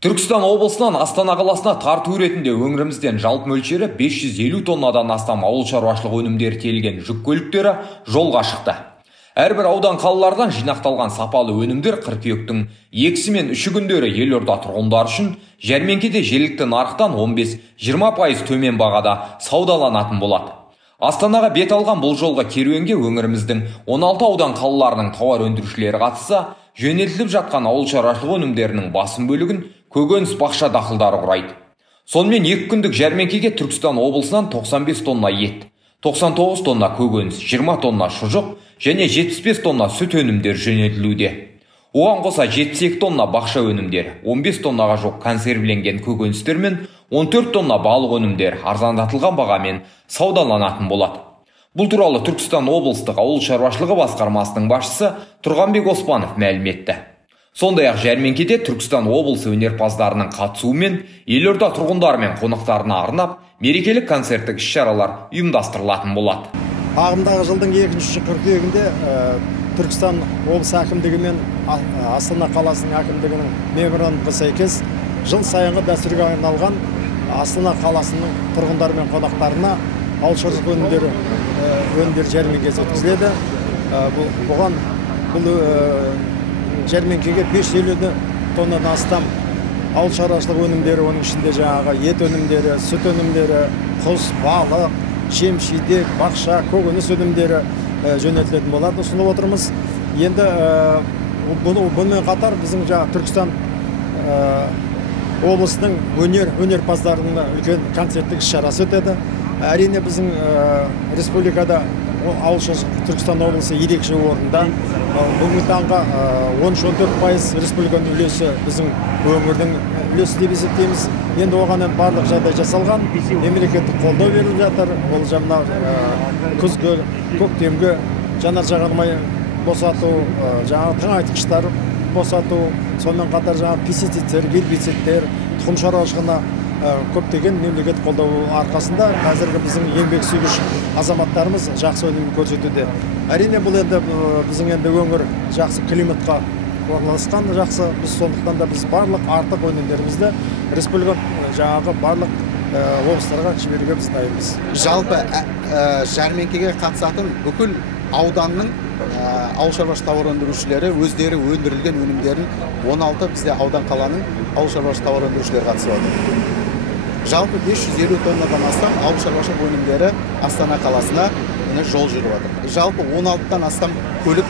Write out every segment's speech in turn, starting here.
Түркістан облысынан Астана қаласына тарту ретінде өңірімізден жалпы мөлшері 550 тоннадан астам ауыл шаруашылық өнімдері тиелген жүк көліктері жолға шықты. Әрбір аудан қалалардан жинақталған сапалы өнімдер қыркүйектің 2 мен 3 күндері елорда тұрғындары үшін жәрмеңкеде жергілікті нарықтан 15-20% төмен бағада саудаланатын болады. Астанаға бет алған бұл жолға керуенге өңіріміздің 16 аудан қалаларының тауар өндірушілері қатысса, жөнелтіліп жатқан ауыл шаруашылық өнімдерінің басым бөлігін көкөніс бақша дақылдары құрайды. Сонымен 2 күндік жәрмеңкеге Түркістан облысынан 95 тонна ет, 99 тонна көкөніс, 20 тонна шұжық және 75 тонна сүт өнімдері жөнелтілуде. Оған қоса 72 тонна бақша өнімдері, 15 тоннаға жоқ консервіленген көкөністер мен 14 тонна балық өнімдері арзандатылған бағамен саудаланатын болады. Бұл туралы Түркістан облыстық ауыл шаруашылығы басқармасының басшысы Тұрғанбек Оспанов мәлім етті. Сондай-ақ жәрмеңкеде Түркістан облысы өнерпаздарының қатысуымен елорда тұрғындары мен қонақтарына арнап мерекелік концерттік іс-шаралар ұйымдастырылатын болады. Ағымдағы жылдың 2-ші қыркүйегінде Түркістан облысы әкімдігі мен Астана қаласының әкімдігінің меморандумға сәйкес жыл сайынғы дәстүрге айналған Астана қаласының тұрғындары мен қонақтарына ауыл шаруашылық өнімдері жәрмеңкесі өткізіледі. Бұл жәрмеңкеге 550 тоннадан астам ауыл шаруашылық өнімдері, оның ішінде жаңағы ет өнімдері, сүт өнімдері, құс, балық, жем-шидек, бақша, көкөніс өнімдері жөнелтілетін болады ұсынып отырмыз. Енді бұнымен қатар біздің Түркістан облысының өнерпаздарының үлкен концерттік іс-шарасы өтеді. Әрине біздің республикада ауыл шаруашылығы Түркістан облысы ерекше орында. Бүгінгі таңға 13-14% республиканың үлесі біздің өңірдің үлесі деп есептейміз. Енді оған барлық жағдай жасалған, мемлекеттік қолдау беріліп жатыр. Ол күзгі, көктемгі жанар-жағармай босату, тыңайтқыштар босату, сонымен қатар пестицидтер, гербицидтер, тұқым шаруашылығына көптеген мемлекет қолдау арқасында қазіргі біздің еңбексүйгіш азаматтарымыз жақсы өнім көрсетуде. Әрине бұл енді біздің өңір жақсы климатқа орналасқан жақсы, біз сондықтан да біз барлық артық өнімдерімізді республика барлық облыстарға жіберуге біз дайынбыз. Жалпы жәрмеңкеге қатысатын бүкіл ауданның ауыл шаруашылық тауар өндірушілері өздері өндірілген өнімдерін 16 бізде аудан қаланың ауыл шаруашылық тауар өндірушілері қатысып отыр. Жалпы 550 тоннадан астам ауыл шаруашылық өнімдері Астана қаласына жол жүріп отыр. Жалпы 16-тан астам көлік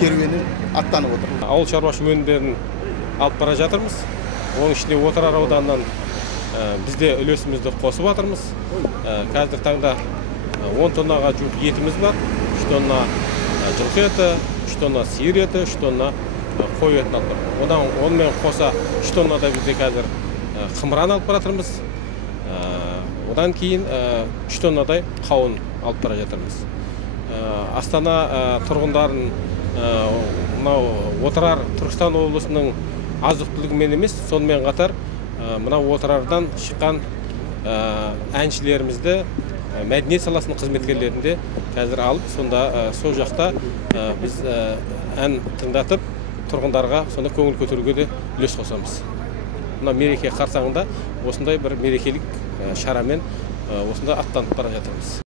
керуені аттанып отыр. Ауыл шаруашылық өнімдерін алып бара жатырмыз. Оның ішінде Отырар ауданынан бізде үлесімізді қосып жатырмыз. Қазір таңда 10 тоннаға жуық етіміз бар. 3 тонна жылқы еті, 3 тонна сиыр еті, 3 тонна қой етін алып бар. Онымен қоса 3 тоннада бізде қазір қымыран алып баратырмыз. Одан кейін 3 тоннадай қауын алып бара жатырмыз. Астана тұрғындарын Отырар Түркістан облысының азық-түлігімен емес, сонымен қатар Отырардан шыққан әншілерімізді мәдениет саласының қызметкерлерінде қазір алып, сонда сол жақта біз ән тыңдатып тұрғындарға сонда көңіл көтеруге де үлес қосамыз. Мереке қарсаңында осындай бір мерекелік шарамен осында аттанып бара жатырмыз.